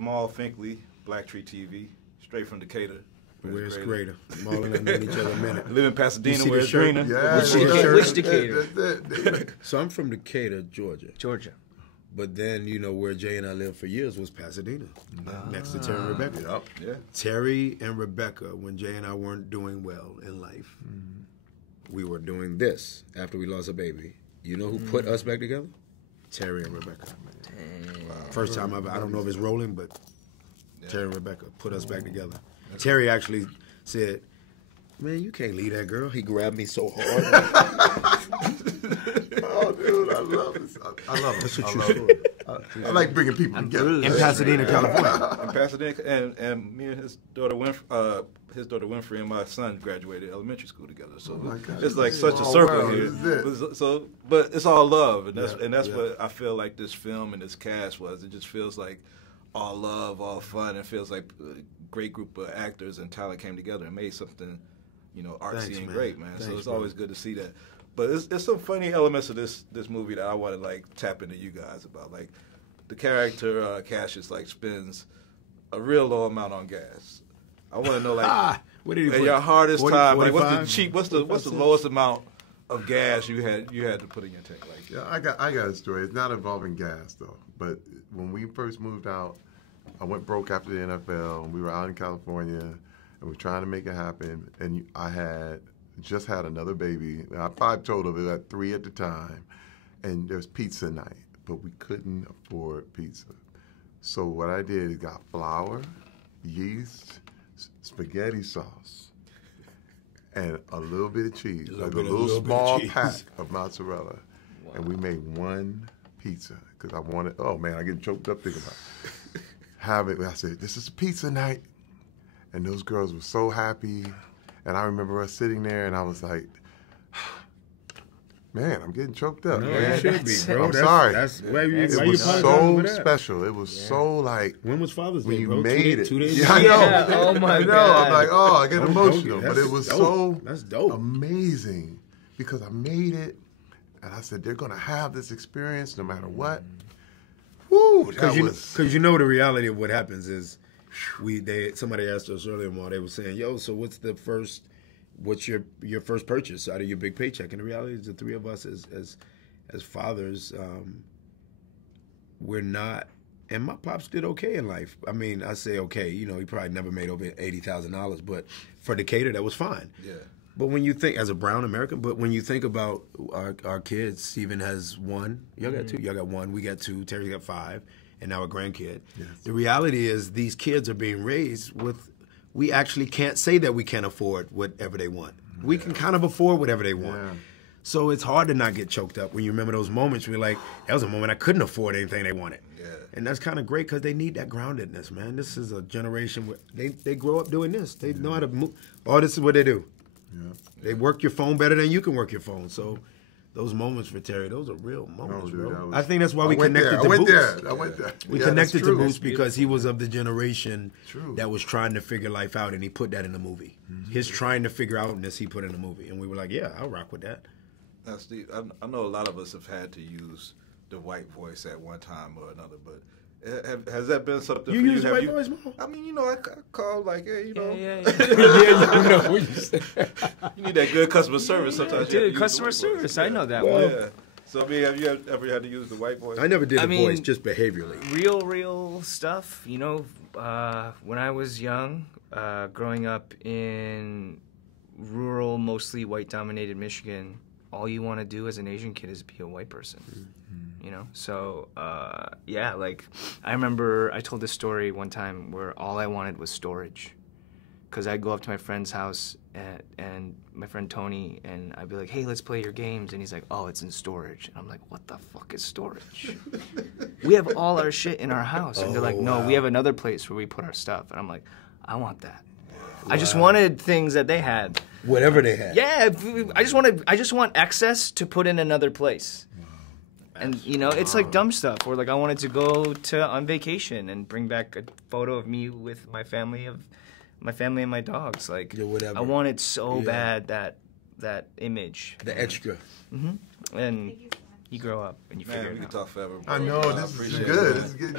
Jamal Finkley, Black Tree TV, straight from Decatur. Where's Greater? Marlon and known each other a minute. I live in Pasadena, where's Greener? Yeah, Which Decatur? So I'm from Decatur, Georgia. Georgia. But then, you know, where Jay and I lived for years was Pasadena, next to Terry and Rebecca. Yep, yeah. Terry and Rebecca, when Jay and I weren't doing well in life, we were doing this after we lost a baby. You know who put us back together? Terry and Rebecca. Wow. First time I don't know if it's rolling, but Terry and Rebecca put us back together. Terry actually said, "Man, you can't leave that girl." He grabbed me so hard. Oh, dude, I love this. I love it. That's a true story. I like bringing people together. In Pasadena, California. In Pasadena, and me and his daughter Winfrey and my son graduated elementary school together. So it's like such a circle here. So, but it's all love, and that's what I feel like this film and this cast was. It just feels like all love, all fun. It feels like a great group of actors and talent came together and made something, you know, artsy and great, man. So it's always good to see that. But there's some funny elements of this movie that I want to like tap into you guys about. Like the character Cassius like spends a real low amount on gas. I want to know like what did he put? Your hardest 40, time. 45? Like what's the lowest amount of gas you had to put in your tank? Like yeah, I got a story. It's not involving gas though. But when we first moved out, I went broke after the NFL. And we were out in California and we were trying to make it happen. And I had just had another baby. I had 5 total. We had 3 at the time. And there was pizza night, but we couldn't afford pizza. So what I did is got flour, yeast, spaghetti sauce, and a little bit of cheese, like a little small pack of mozzarella. Wow. And we made one pizza because I wanted, oh man, I get choked up thinking about it. Have it. I said, this is a pizza night. And those girls were so happy. And I remember us sitting there, and I was like, man, I'm getting choked up. No, man. you should be, bro. I'm sorry. It was so special. It was so like. When was Father's Day, when you bro? made it. 2 days Yeah, I know. Yeah. Oh my I know. God. I'm like, oh, I get emotional. But it was dope. That's dope. Amazing because I made it, and I said they're gonna have this experience no matter what. Woo! Because you know the reality of what happens is. Somebody asked us earlier, while they were saying, "Yo, so what's your first purchase out of your big paycheck?" And the reality is, the 3 of us as fathers, we're not. And my pops did okay in life. I mean, I say okay. You know, he probably never made over $80,000, but for Decatur, that was fine. Yeah. But when you think, as a brown American, but when you think about our kids, Steven has 1. Y'all got 2. Y'all got 1. We got 2. Terry's got 5. And now a grandkid. Yes. The reality is these kids are being raised with, we actually can't say that we can't afford whatever they want. Yeah. We can kind of afford whatever they want. Yeah. So it's hard to not get choked up when you remember those moments where you're like, that was a moment I couldn't afford anything they wanted. Yeah. And that's kind of great because they need that groundedness, man. This is a generation where they grow up doing this. They know how to move. Oh, this is what they do. Yeah. They work your phone better than you can work your phone. So those moments for Terry, those are real moments, bro. I think that's why we connected to Boots. I went there. We connected to Boots because he was of the generation that was trying to figure life out, and he put that in the movie. Mm-hmm. His trying to figure outness, he put in the movie. And we were like, yeah, I'll rock with that. Now, Steve, I know a lot of us have had to use the white voice at one time or another, but has that been something for you? You use the white voice, Mo? I mean, you know, I call like, hey, you know. Yeah. You know what you say. You need that good customer service sometimes. Dude, customer service, I know that one. Yeah. So, I mean, have you ever had to use the white voice? I never did the voice, just behaviorally. Real stuff, you know, when I was young, growing up in rural, mostly white-dominated Michigan, all you want to do as an Asian kid is be a white person. Mm-hmm. You know, so yeah, like I remember I told this story one time where all I wanted was storage, because I'd go up to my friend's house and my friend Tony, and I'd be like, hey, let's play your games, and he's like, oh, it's in storage. And I'm like, what the fuck is storage? We have all our shit in our house, and they're like, no, we have another place where we put our stuff, and I'm like, I want that. Wow. I just wanted things that they had. Whatever they had. Yeah, I just want access to put in another place. And, you know, it's like dumb stuff. Or, like, I wanted to go on vacation and bring back a photo of me with my family and my dogs. Like, I wanted so bad that image. The extra. Mm-hmm. And you grow up and you figure it out. We can talk forever. I know. This is good.